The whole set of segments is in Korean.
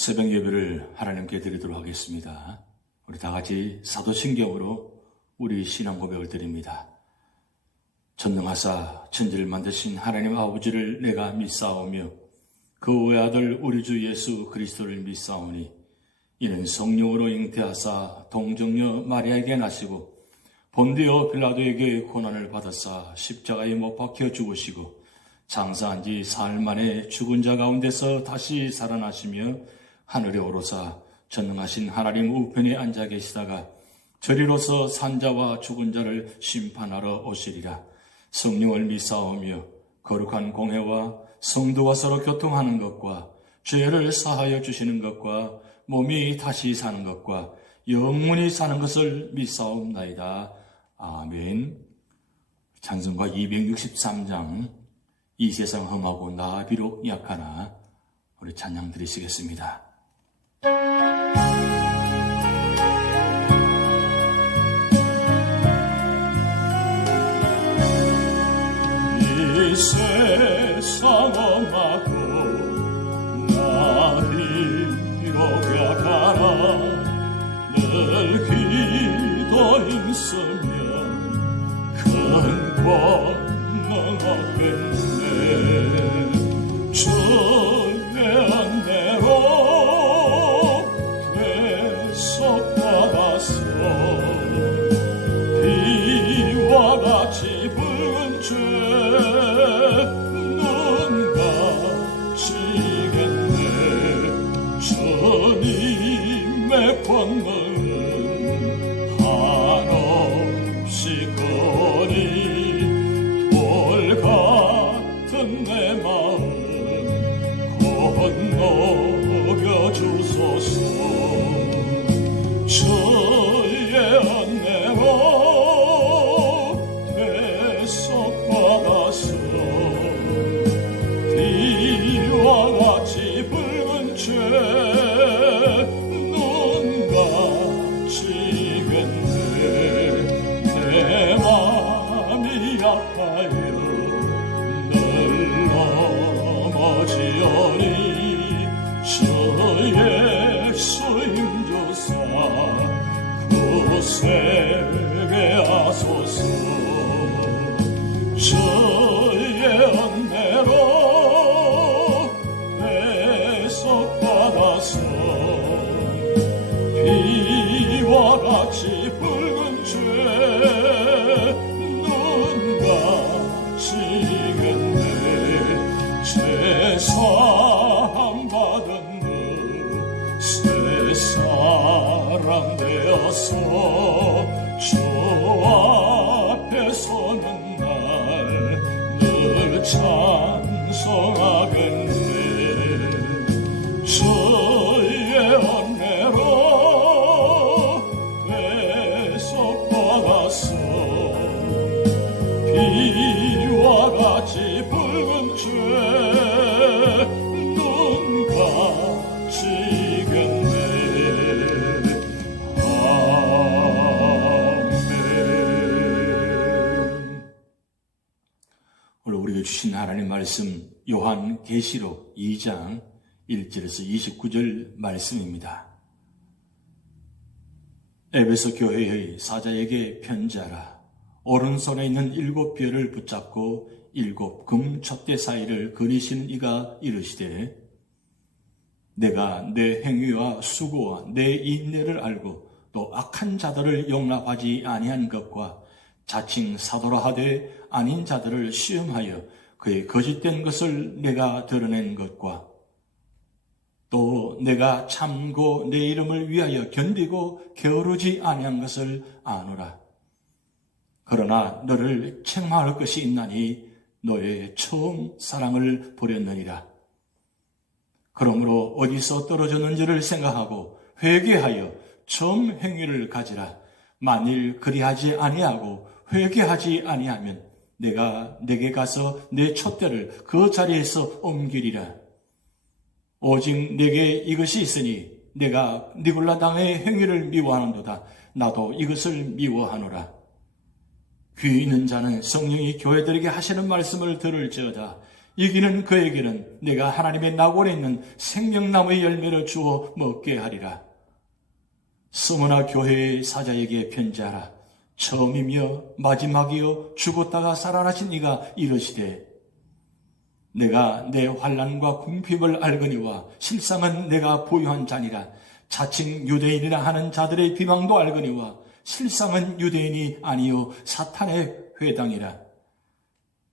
새벽 예배를 하나님께 드리도록 하겠습니다. 우리 다 같이 사도신경으로 우리 신앙 고백을 드립니다. 전능하사 천지를 만드신 하나님 아버지를 내가 믿사오며 그 외아들 우리 주 예수 그리스도를 믿사오니 이는 성령으로 잉태하사 동정녀 마리아에게 나시고 본디오 빌라도에게 고난을 받으사 십자가에 못 박혀 죽으시고 장사한 지 사흘 만에 죽은 자 가운데서 다시 살아나시며 하늘에 오르사 전능하신 하나님 우편에 앉아 계시다가 저리로서 산자와 죽은 자를 심판하러 오시리라. 성령을 믿사오며 거룩한 공회와 성도와 서로 교통하는 것과 죄를 사하여 주시는 것과 몸이 다시 사는 것과 영원히 사는 것을 믿사옵나이다. 아멘. 찬송가 263장 이 세상 험하고 나 비록 약하나 우리 찬양 드리시겠습니다. 이 세상 험하고 나 비록 약하나 늘 기도 힘쓰면 큰 권능 얻겠네. 주의 은혜로 되속받아서 비와 같이 붉은 죄 눈같이겠네. 주님의 권능은 한없이 거니 돌 같은 내 마음 건너겨 주소서. 주의 은혜로 되속받아서 비와 같이 붉은 죄 눈같이겠네. 내 맘이 아파요 늘 넘어지어니 주의 수임 주사 구세게 하소서. 주의 은혜로 회석받아서 비와 같이 붉은 죄 눈같이겠네. 죄사함 받은 새 사람 되어서 주 앞에 서는 날 늘 찬송하겠네. 주의 은혜로 회석받아서 비와 같이 붉은 죄 눈같이겠네. 오늘 우리에게 주신 하나님 말씀 요한 계시록 2장 1절에서 29절 말씀입니다. 에베소 교회의 사자에게 편지하라. 오른손에 있는 7별을 붙잡고 7 금촛대 사이를 그리신 이가 이르시되 내가 내 행위와 수고와 내 인내를 알고 또 악한 자들을 용납하지 아니한 것과 자칭 사도라 하되 아닌 자들을 시험하여 그의 거짓된 것을 내가 드러낸 것과 또 내가 참고 내 이름을 위하여 견디고 게으르지 아니한 것을 아노라. 그러나 너를 책망할 것이 있나니 너의 처음 사랑을 버렸느니라. 그러므로 어디서 떨어졌는지를 생각하고 회개하여 처음 행위를 가지라. 만일 그리하지 아니하고 회개하지 아니하면 내가 내게 가서 내 촛대를 그 자리에서 옮기리라. 오직 내게 이것이 있으니 내가 니골라 당의 행위를 미워하는도다. 나도 이것을 미워하노라. 귀 있는 자는 성령이 교회들에게 하시는 말씀을 들을지어다. 이기는 그에게는 내가 하나님의 나골에 있는 생명나무의 열매를 주어 먹게 하리라. 스무나 교회의 사자에게 편지하라. 처음이며 마지막이요 죽었다가 살아나신 이가 이르시되 내가 내 환난과 궁핍을 알거니와 실상은 내가 보유한 자니라. 자칭 유대인이라 하는 자들의 비방도 알거니와 실상은 유대인이 아니요 사탄의 회당이라.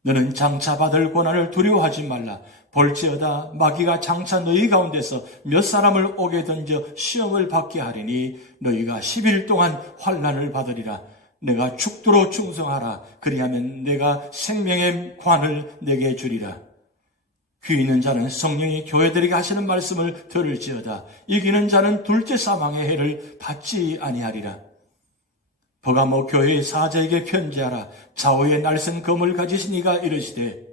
너는 장차 받을 고난을 두려워하지 말라. 볼지어다 마귀가 장차 너희 가운데서 몇 사람을 오게 던져 시험을 받게 하리니 너희가 10일 동안 환난을 받으리라. 내가 죽도록 충성하라. 그리하면 내가 생명의 관을 내게 주리라. 귀 있는 자는 성령이 교회들에게 하시는 말씀을 들을지어다. 이기는 자는 둘째 사망의 해를 받지 아니하리라. 버가모 교회의 사자에게 편지하라. 좌우에 날선 검을 가지신 이가 이르시되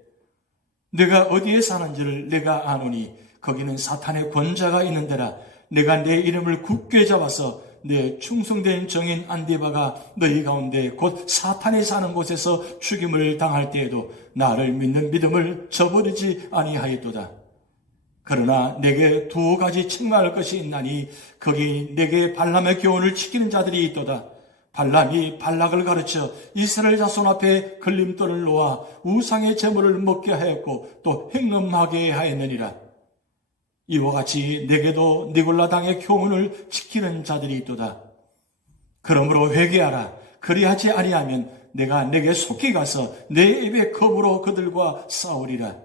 내가 어디에 사는지를 내가 아노니 거기는 사탄의 권자가 있는 데라. 내가 내 이름을 굳게 잡아서 내 충성된 정인 안디바가 너희 가운데 곧 사탄이 사는 곳에서 죽임을 당할 때에도 나를 믿는 믿음을 저버리지 아니하였도다. 그러나 내게 두 가지 책망할 것이 있나니 거기 내게 발람의 교훈을 지키는 자들이 있도다. 발람이 발락을 가르쳐 이스라엘 자손 앞에 걸림돌을 놓아 우상의 제물을 먹게 하였고 또 행음하게 하였느니라. 이와 같이 내게도 니골라 당의 교훈을 지키는 자들이 있도다. 그러므로 회개하라. 그리하지 아니하면 내가 내게 속히 가서 내 입의 겁으로 그들과 싸우리라.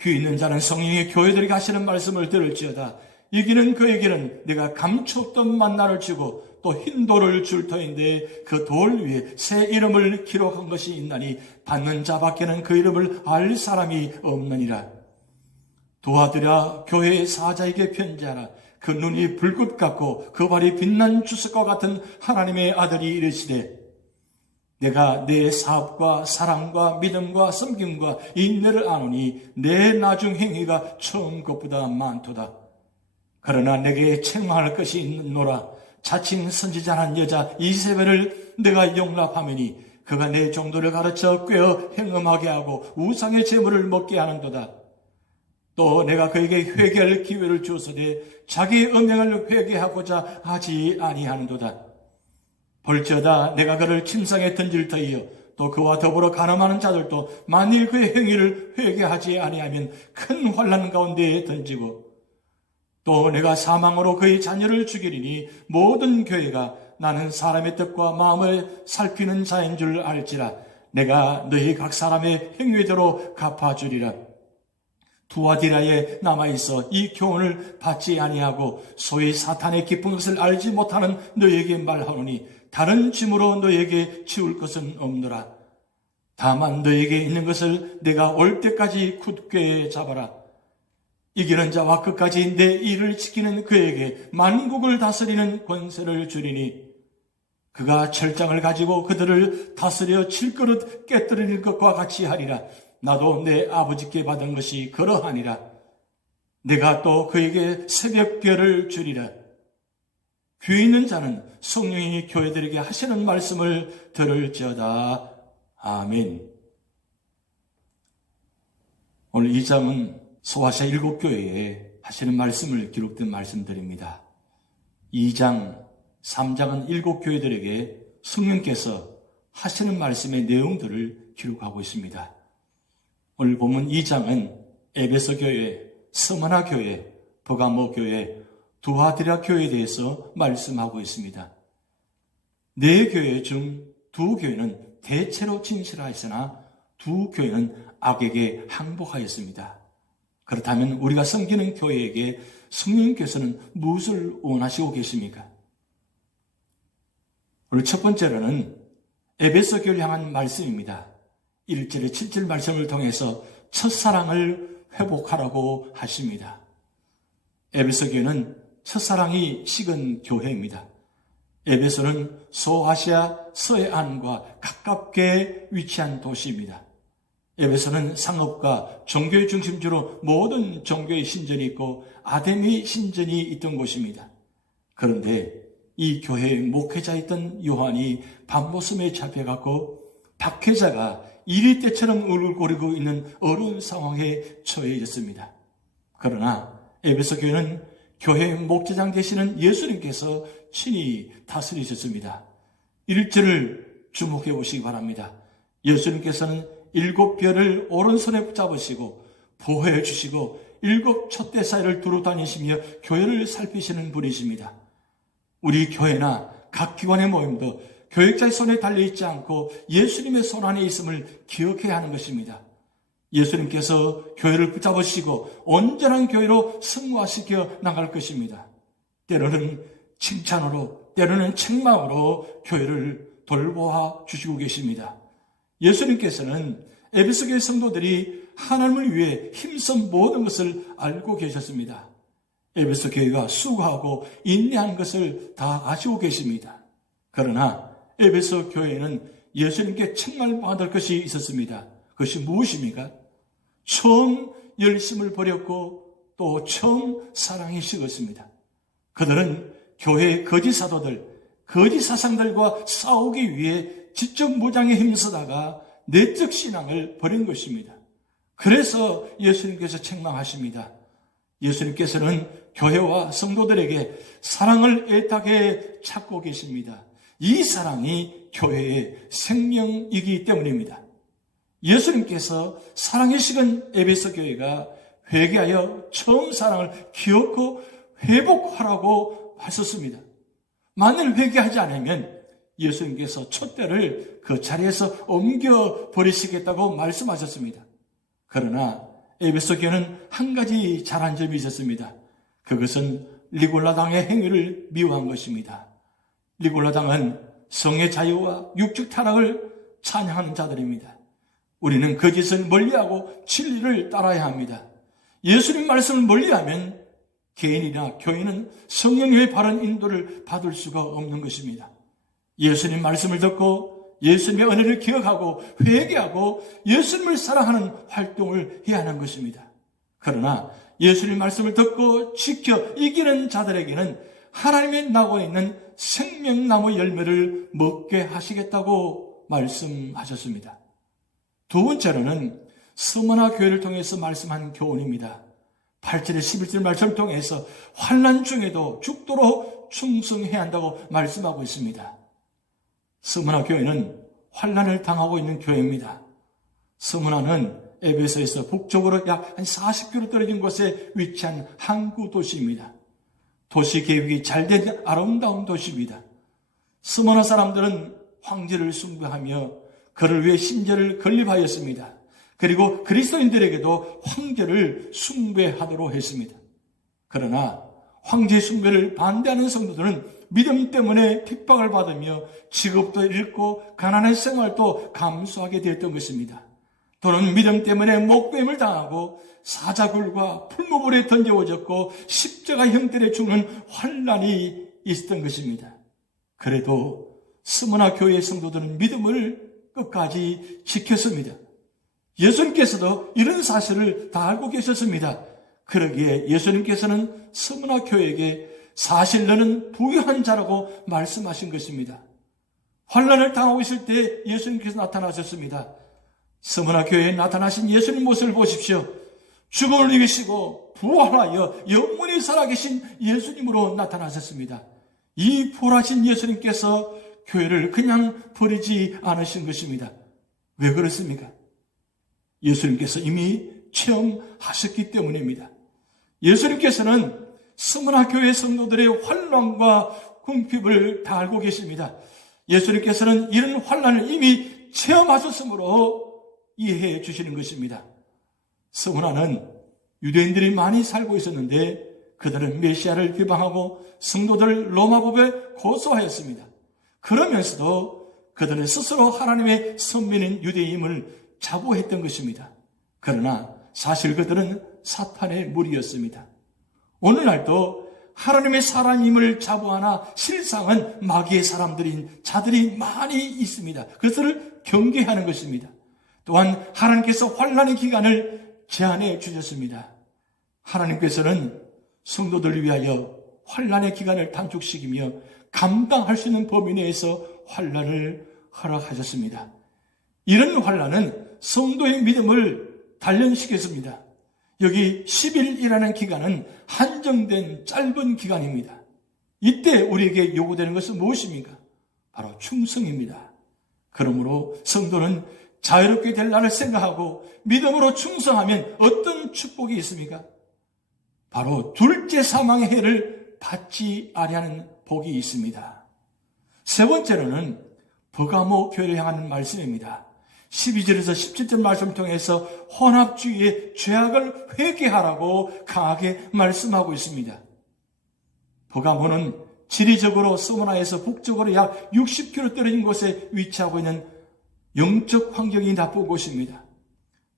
귀 있는 자는 성령이 교회들에게 하시는 말씀을 들을지어다. 이기는 그에게는 내가 감추 없던 만나를 주고 또 흰 돌을 줄 터인데 그 돌 위에 새 이름을 기록한 것이 있나니 받는 자밖에는 그 이름을 알 사람이 없느니라. 도와드려 교회의 사자에게 편지하라. 그 눈이 불꽃 같고 그 발이 빛난 주석과 같은 하나님의 아들이 이르시되 내가 내 사업과 사랑과 믿음과 섬김과 인내를 아노니 내 나중 행위가 처음 것보다 많도다. 그러나 내게 책망할 것이 있노라. 자칭 선지자란 여자 이세벨을 내가 용납하매니 그가 내 정도를 가르쳐 꿰어 행음하게 하고 우상의 제물을 먹게 하는도다. 또 내가 그에게 회개할 기회를 주었으되 자기의 음행을 회개하고자 하지 아니하는도다. 볼지어다 내가 그를 침상에 던질 터이요 또 그와 더불어 가늠하는 자들도 만일 그의 행위를 회개하지 아니하면 큰 환난 가운데에 던지고 또 내가 사망으로 그의 자녀를 죽이리니 모든 교회가 나는 사람의 뜻과 마음을 살피는 자인 줄 알지라. 내가 너희 각 사람의 행위대로 갚아주리라. 두아디라에 남아있어 이 교훈을 받지 아니하고 소위 사탄의 깊은 것을 알지 못하는 너희에게 말하노니 다른 짐으로 너희에게 치울 것은 없노라. 다만 너희에게 있는 것을 내가 올 때까지 굳게 잡아라. 이기는 자와 끝까지 내 일을 지키는 그에게 만국을 다스리는 권세를 주리니 그가 철장을 가지고 그들을 다스려 질그릇 깨뜨리는 것과 같이 하리라. 나도 내 아버지께 받은 것이 그러하니라. 내가 또 그에게 새벽별을 주리라. 귀 있는 자는 성령이 교회들에게 하시는 말씀을 들을지어다. 아멘. 오늘 이 장은 소아시아 7교회에 하시는 말씀을 기록된 말씀들입니다. 2장, 3장은 7교회들에게 성령께서 하시는 말씀의 내용들을 기록하고 있습니다. 오늘 본문 2장은 에베소 교회, 스무나 교회, 버가모 교회, 두아디라 교회에 대해서 말씀하고 있습니다. 4교회 중 2교회는 대체로 진실하였으나 2교회는 악에게 항복하였습니다. 그렇다면 우리가 섬기는 교회에게 성령께서는 무엇을 원하시고 계십니까? 오늘 첫 번째로는 에베소 교회를 향한 말씀입니다. 1절에 7절 말씀을 통해서 첫사랑을 회복하라고 하십니다. 에베소 교회는 첫사랑이 식은 교회입니다. 에베소는 소아시아 서해안과 가깝게 위치한 도시입니다. 에베소는 상업과 종교의 중심지로 모든 종교의 신전이 있고 아데미 신전이 있던 곳입니다. 그런데 이 교회의 목회자였던 요한이 밤모섬에 잡혀갔고 박회자가 이리 때처럼 울고리고 있는 어려운 상황에 처해 있었습니다. 그러나 에베소 교회는 교회의 목자장 되시는 예수님께서 친히 다스리셨습니다. 1절을 주목해 보시기 바랍니다. 예수님께서는 7별을 오른손에 붙잡으시고 보호해 주시고 7 촛대 사이를 두루 다니시며 교회를 살피시는 분이십니다. 우리 교회나 각 기관의 모임도 교역자의 손에 달려있지 않고 예수님의 손 안에 있음을 기억해야 하는 것입니다. 예수님께서 교회를 붙잡으시고 온전한 교회로 승화시켜 나갈 것입니다. 때로는 칭찬으로, 때로는 책망으로 교회를 돌보아 주시고 계십니다. 예수님께서는 에베소 교회 성도들이 하나님을 위해 힘써 모든 것을 알고 계셨습니다. 에베소 교회가 수고하고 인내하는 것을 다 아시고 계십니다. 그러나 에베소 교회에는 예수님께 책망받을 것이 있었습니다. 그것이 무엇입니까? 처음 열심을 버렸고 또 처음 사랑이 식었습니다. 그들은 교회의 거짓 사도들, 거짓 사상들과 싸우기 위해 지적 무장에 힘쓰다가 내적 신앙을 버린 것입니다. 그래서 예수님께서 책망하십니다. 예수님께서는 교회와 성도들에게 사랑을 애타게 찾고 계십니다. 이 사랑이 교회의 생명이기 때문입니다. 예수님께서 사랑이 식은 에베소 교회가 회개하여 처음 사랑을 기억고 회복하라고 하셨습니다. 만일 회개하지 않으면 예수님께서 촛대를 그 자리에서 옮겨버리시겠다고 말씀하셨습니다. 그러나 에베소 교회는 한 가지 잘한 점이 있었습니다. 그것은 리골라당의 행위를 미워한 것입니다. 리골라당은 성의 자유와 육적 타락을 찬양하는 자들입니다. 우리는 거짓을 멀리하고 진리를 따라야 합니다. 예수님 말씀을 멀리하면 개인이나 교인은 성령의 바른 인도를 받을 수가 없는 것입니다. 예수님 말씀을 듣고 예수님의 은혜를 기억하고 회개하고 예수님을 사랑하는 활동을 해야 하는 것입니다. 그러나 예수님 말씀을 듣고 지켜 이기는 자들에게는 하나님의 나고 있는 생명나무 열매를 먹게 하시겠다고 말씀하셨습니다. 두 번째로는 서머나 교회를 통해서 말씀한 교훈입니다. 8절에 11절 말씀을 통해서 환난 중에도 죽도록 충성해야 한다고 말씀하고 있습니다. 서머나 교회는 환난을 당하고 있는 교회입니다. 서머나는 에베소에서 북쪽으로 약 한 40km 떨어진 곳에 위치한 항구 도시입니다. 도시 계획이 잘된 아름다운 도시입니다. 서머나 사람들은 황제를 숭배하며 그를 위해 신제를 건립하였습니다. 그리고 그리스도인들에게도 황제를 숭배하도록 했습니다. 그러나 황제 숭배를 반대하는 성도들은 믿음 때문에 핍박을 받으며 직업도 잃고 가난한 생활도 감수하게 되었던 것입니다. 또는 믿음 때문에 목배임을 당하고 사자굴과 풀무불에 던져워졌고 십자가 형태로 죽는 환난이 있었던 것입니다. 그래도 스무나 교회의 성도들은 믿음을 끝까지 지켰습니다. 예수님께서도 이런 사실을 다 알고 계셨습니다. 그러기에 예수님께서는 스무나 교회에게 사실 너는 부유한 자라고 말씀하신 것입니다. 환난을 당하고 있을 때 예수님께서 나타나셨습니다. 스무나 교회에 나타나신 예수님 모습을 보십시오. 죽음을 이기시고 부활하여 영원히 살아계신 예수님으로 나타나셨습니다. 이 부활하신 예수님께서 교회를 그냥 버리지 않으신 것입니다. 왜 그렇습니까? 예수님께서 이미 체험하셨기 때문입니다. 예수님께서는 스무나 교회 성도들의 환난과 궁핍을 다 알고 계십니다. 예수님께서는 이런 환난을 이미 체험하셨으므로 이해해 주시는 것입니다. 스무나는 유대인들이 많이 살고 있었는데 그들은 메시아를 비방하고 성도들을 로마법에 고소하였습니다. 그러면서도 그들은 스스로 하나님의 선민인 유대임을 자부했던 것입니다. 그러나 사실 그들은 사탄의 무리였습니다. 오늘날도 하나님의 사람임을 자부하나 실상은 마귀의 사람들인 자들이 많이 있습니다. 그것을 경계하는 것입니다. 또한 하나님께서 환난의 기간을 제한해 주셨습니다. 하나님께서는 성도들을 위하여 환난의 기간을 단축시키며 감당할 수 있는 범위 내에서 환난을 허락하셨습니다. 이런 환난은 성도의 믿음을 단련시켰습니다. 여기 10일이라는 기간은 한정된 짧은 기간입니다. 이때 우리에게 요구되는 것은 무엇입니까? 바로 충성입니다. 그러므로 성도는 자유롭게 될 날을 생각하고 믿음으로 충성하면 어떤 축복이 있습니까? 바로 둘째 사망의 해를 받지 아니하는 복이 있습니다. 세 번째로는 버가모 교회를 향하는 말씀입니다. 12절에서 17절 말씀을 통해서 혼합주의의 죄악을 회개하라고 강하게 말씀하고 있습니다. 버가모는 지리적으로 서머나에서 북쪽으로 약 60km 떨어진 곳에 위치하고 있는 영적 환경이 나쁜 곳입니다.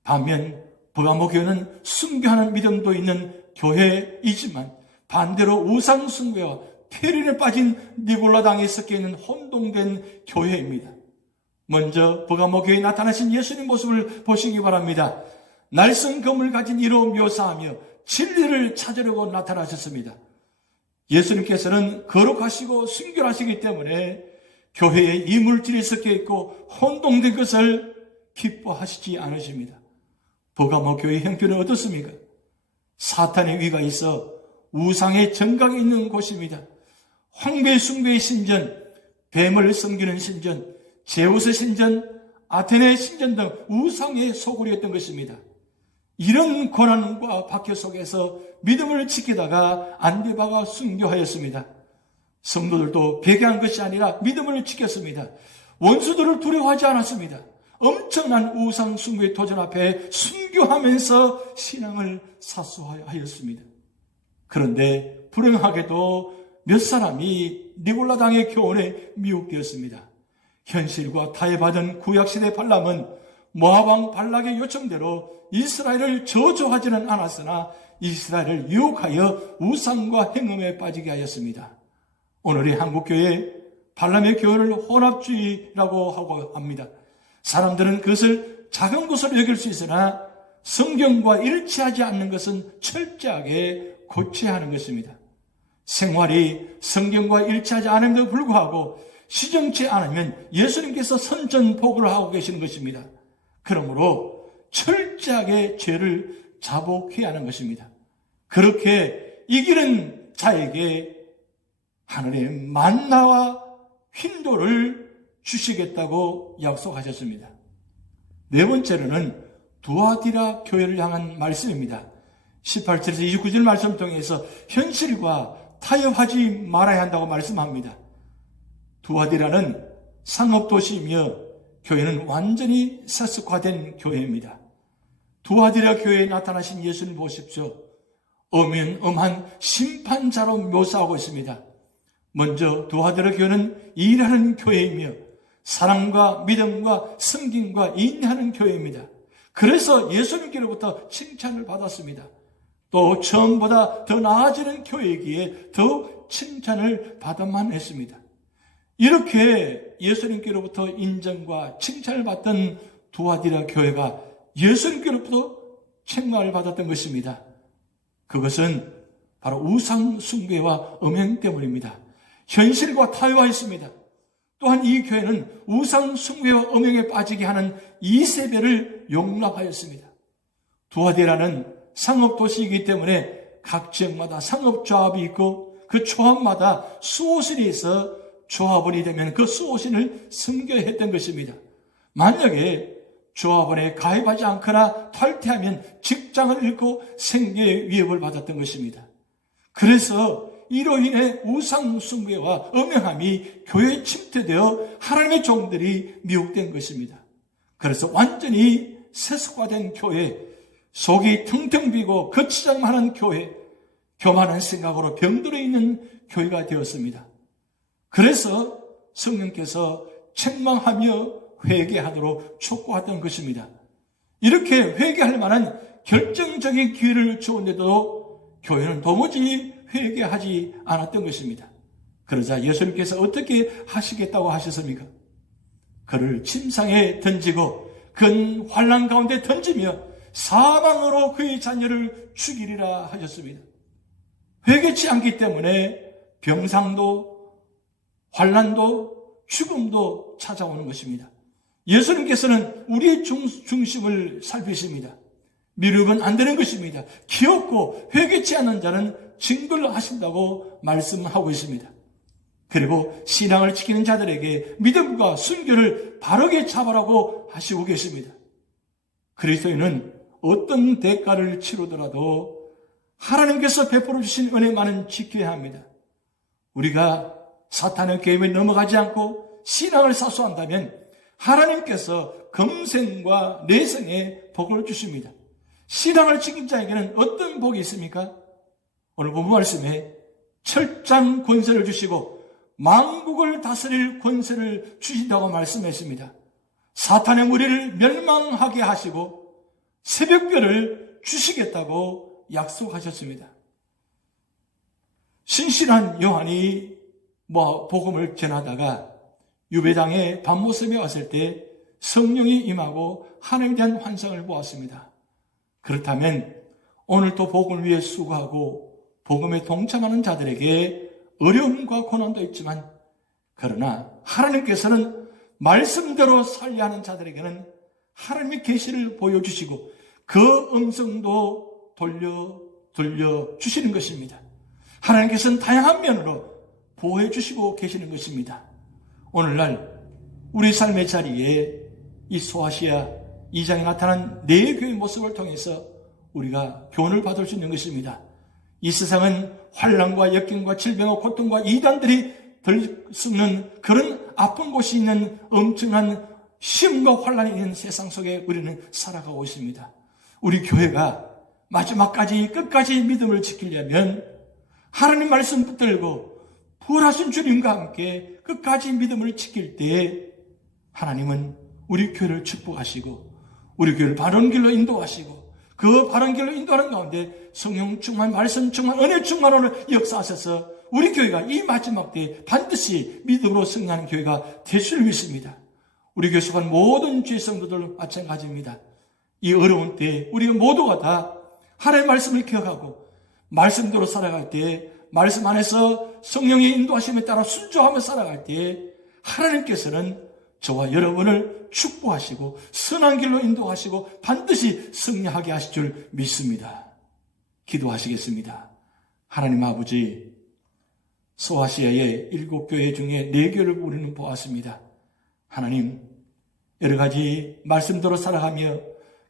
반면 버가모 교회는 순교하는 믿음도 있는 교회이지만 반대로 우상 숭배와 폐륜에 빠진 니골라당에 섞여 있는 혼동된 교회입니다. 먼저 버가모 교회에 나타나신 예수님 모습을 보시기 바랍니다. 날선 검을 가진 이로 묘사하며 진리를 찾으려고 나타나셨습니다. 예수님께서는 거룩하시고 순결하시기 때문에 교회에 이물질이 섞여 있고 혼동된 것을 기뻐하시지 않으십니다. 버가모 교회의 형편은 어떻습니까? 사탄의 위가 있어 우상의 정각이 있는 곳입니다. 황배 숭배의 신전, 뱀을 섬기는 신전, 제우스 신전, 아테네 신전 등 우상의 소굴이었던 것입니다. 이런 고난과 박해 속에서 믿음을 지키다가 안디바가 순교하였습니다. 성도들도 배교한 것이 아니라 믿음을 지켰습니다. 원수들을 두려워하지 않았습니다. 엄청난 우상 숭배의 도전 앞에 순교하면서 신앙을 사수하였습니다. 그런데 불행하게도 몇 사람이 니골라당의 교훈에 미혹되었습니다. 현실과 타협하던 구약시대 발람은 모압왕 발락의 요청대로 이스라엘을 저주하지는 않았으나 이스라엘을 유혹하여 우상과 행음에 빠지게 하였습니다. 오늘의 한국교회 발람의 교훈을 혼합주의라고 하고 합니다. 사람들은 그것을 작은 것으로 여길 수 있으나 성경과 일치하지 않는 것은 철저하게 고쳐야 하는 것입니다. 생활이 성경과 일치하지 않음에도 불구하고 시정치 않으면 예수님께서 선전포고를 하고 계시는 것입니다. 그러므로 철저하게 죄를 자복해야 하는 것입니다. 그렇게 이기는 자에게 하늘의 만나와 흰돌을 주시겠다고 약속하셨습니다. 네 번째로는 두아디라 교회를 향한 말씀입니다. 18절에서 29절 말씀을 통해서 현실과 타협하지 말아야 한다고 말씀합니다. 두아디라는 상업도시이며 교회는 완전히 세습화된 교회입니다. 두아디라 교회에 나타나신 예수님 보십시오. 엄한 심판자로 묘사하고 있습니다. 먼저 두아디라 교회는 일하는 교회이며 사랑과 믿음과 섬김과 인내하는 교회입니다. 그래서 예수님께로부터 칭찬을 받았습니다. 또 처음보다 더 나아지는 교회이기에 더 칭찬을 받아만 했습니다. 이렇게 예수님께로부터 인정과 칭찬을 받던 두아디라 교회가 예수님께로부터 책망을 받았던 것입니다. 그것은 바로 우상 숭배와 음행 때문입니다. 현실과 타협하였습니다. 또한 이 교회는 우상 숭배와 음행에 빠지게 하는 이세벨을 용납하였습니다. 두아디라는 상업도시이기 때문에 각 지역마다 상업조합이 있고 그 조합마다 수호신이 있어 조합원이 되면 그 수호신을 섬겨야 했던 것입니다. 만약에 조합원에 가입하지 않거나 탈퇴하면 직장을 잃고 생계의 위협을 받았던 것입니다. 그래서 이로 인해 우상 숭배와 음행함이 교회에 침투되어 하나님의 종들이 미혹된 것입니다. 그래서 완전히 세속화된 교회, 속이 텅텅 비고 거치장만한 교회, 교만한 생각으로 병들어 있는 교회가 되었습니다. 그래서 성령께서 책망하며 회개하도록 촉구했던 것입니다. 이렇게 회개할 만한 결정적인 기회를 주었는데도 교회는 도무지 회개하지 않았던 것입니다. 그러자 예수님께서 어떻게 하시겠다고 하셨습니까? 그를 침상에 던지고 그 환난 가운데 던지며 사망으로 그의 자녀를 죽이리라 하셨습니다. 회개치 않기 때문에 병상도 환난도 죽음도 찾아오는 것입니다. 예수님께서는 우리의 중심을 살피십니다. 미루면 안 되는 것입니다. 기었고 회개치 않는 자는 징벌을 하신다고 말씀하고 있습니다. 그리고 신앙을 지키는 자들에게 믿음과 순교를 바르게 잡으라고 하시고 계십니다. 그리스도인은 어떤 대가를 치르더라도 하나님께서 베풀어 주신 은혜만은 지켜야 합니다. 우리가 사탄의 계획에 넘어가지 않고 신앙을 사수한다면 하나님께서 금생과 내생에 복을 주십니다. 신앙을 지킨 자에게는 어떤 복이 있습니까? 오늘 본문 말씀에 철장 권세를 주시고 만국을 다스릴 권세를 주신다고 말씀했습니다. 사탄의 무리를 멸망하게 하시고 새벽별을 주시겠다고 약속하셨습니다. 신실한 요한이 복음을 전하다가 유배당에 밤모습에 왔을 때 성령이 임하고 하나님에 대한 환상을 보았습니다. 그렇다면 오늘도 복음을 위해 수고하고 복음에 동참하는 자들에게 어려움과 고난도 있지만, 그러나 하나님께서는 말씀대로 살려 하는 자들에게는 하나님의 계시를 보여주시고 그 음성도 돌려주시는 것입니다. 하나님께서는 다양한 면으로 보호해 주시고 계시는 것입니다. 오늘날 우리 삶의 자리에 이 소아시아 2장에 나타난 네 교회의 모습을 통해서 우리가 교훈을 받을 수 있는 것입니다. 이 세상은 환난과 역경과 질병과 고통과 이단들이 들썩는 그런 아픈 곳이 있는 엄청난 시험과 환난이 있는 세상 속에 우리는 살아가고 있습니다. 우리 교회가 마지막까지 끝까지 믿음을 지키려면 하나님 말씀 붙들고 부활하신 주님과 함께 끝까지 믿음을 지킬 때에 하나님은 우리 교회를 축복하시고 우리 교회를 바른 길로 인도하시고 그 바른 길로 인도하는 가운데 성령 충만, 말씀 충만, 은혜 충만으로 역사하셔서 우리 교회가 이 마지막 때에 반드시 믿음으로 승리하는 교회가 될 줄 믿습니다. 우리 교회 속한 모든 주의 성도들 마찬가지입니다. 이 어려운 때에 우리가 모두가 다 하나님의 말씀을 기억하고 말씀대로 살아갈 때에 말씀 안에서 성령의 인도하심에 따라 순종하며 살아갈 때에 하나님께서는 저와 여러분을 축복하시고 선한 길로 인도하시고 반드시 승리하게 하실 줄 믿습니다. 기도하시겠습니다. 하나님 아버지, 소아시아의 7교회 중에 4교회를 우리는 보았습니다. 하나님, 여러 가지 말씀대로 살아가며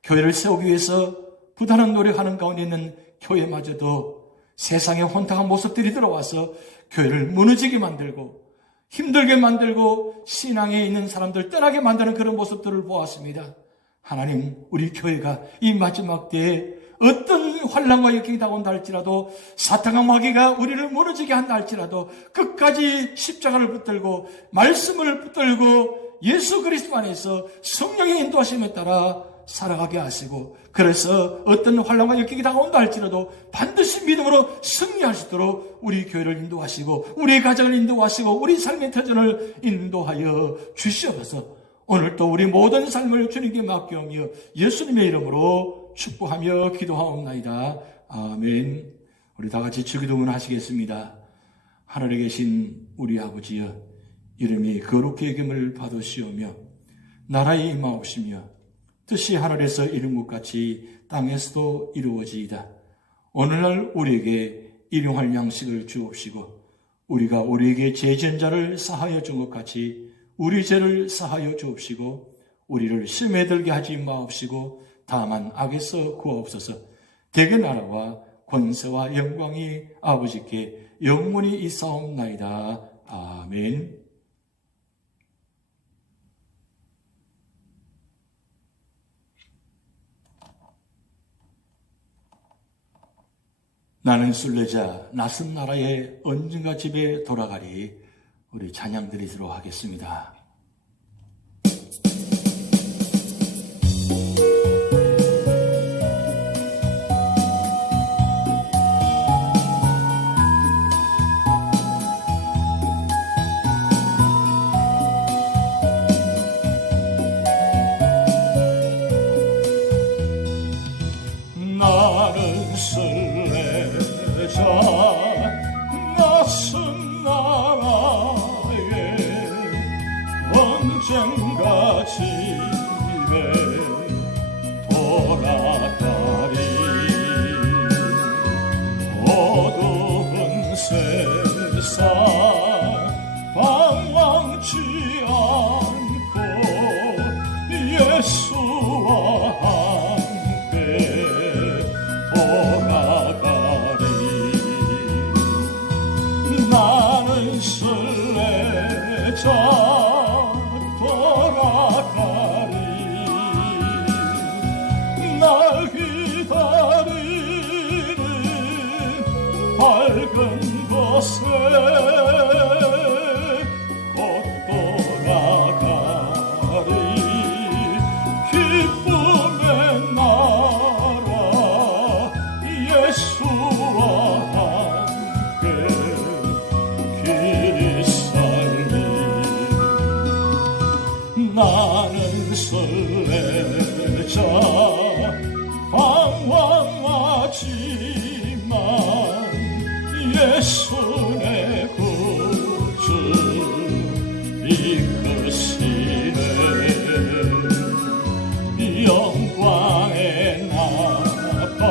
교회를 세우기 위해서 부단한 노력하는 가운데 있는 교회마저도 세상의 혼탁한 모습들이 들어와서 교회를 무너지게 만들고 힘들게 만들고 신앙에 있는 사람들 떠나게 만드는 그런 모습들을 보았습니다. 하나님, 우리 교회가 이 마지막 때에 어떤 환난과 역경이 다가온다 할지라도 사탄과 마귀가 우리를 무너지게 한다 할지라도 끝까지 십자가를 붙들고 말씀을 붙들고 예수 그리스도 안에서 성령의 인도하심에 따라 살아가게 하시고, 그래서 어떤 환난과 역경이 다가온다 할지라도 반드시 믿음으로 승리할 수 있도록 우리 교회를 인도하시고 우리 가정을 인도하시고 우리 삶의 터전을 인도하여 주시옵소서. 오늘도 우리 모든 삶을 주님께 맡겨오며 예수님의 이름으로 축복하며 기도하옵나이다. 아멘. 우리 다 같이 주기도문 하시겠습니다. 하늘에 계신 우리 아버지여, 이름이 거룩히 여김을 받으시오며 나라에 임하옵시며 뜻이 하늘에서 이룬 것 같이 땅에서도 이루어지이다. 오늘날 우리에게 일용할 양식을 주옵시고 우리가 우리에게 죄 지은 자를 사하여 준 것 같이 우리 죄를 사하여 주옵시고 우리를 시험에 들게 하지 마옵시고 다만 악에서 구하옵소서. 대개 나라와 권세와 영광이 아버지께 영원히 있사옵나이다. 아멘. 나는 순례자 낯선 나라에 언젠가 집에 돌아가리. 우리 찬양 드리도록 하겠습니다. 나는 순례자 낯선 나라에 예수 내 구주 이끄시네 영광의 나팔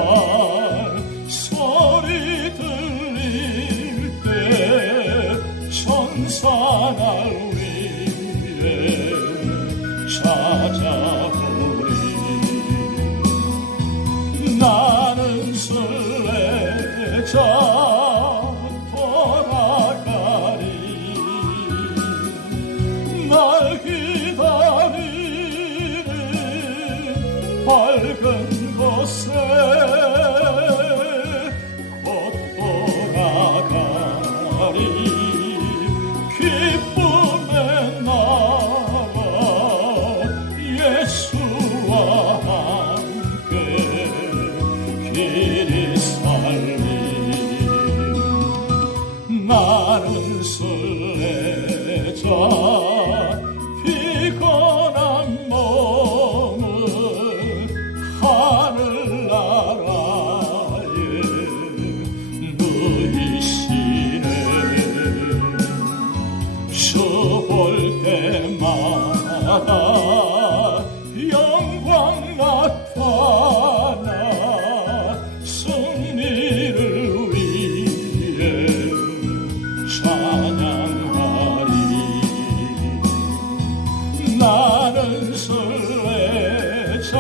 소리 들릴 때 천사 날 위에 찾아오리 나는 순례자 돌아가리 날 기다리는 밝은 곳에 곧 돌아가리 기쁨의 나라 예수와 함께 길이 살리 나는 순례자 피곤한 몸을 하늘나라에 누이시네 주 볼 때마다 영광 나타나 승리를 위해 찬양하리 나는 순례자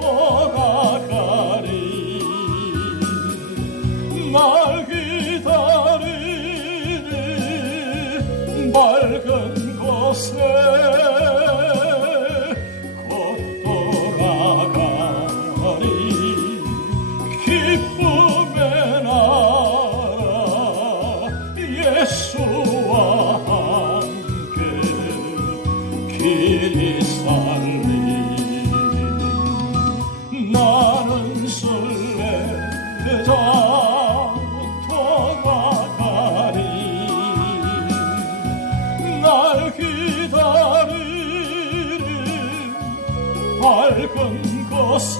돌아가리 날 기다리는 밝은 곳에 곧 돌아가리 기쁨의 나라 예수와 함께 길이 살리 나는 순례자 돌아가리 날 기다리는 밝은 곳에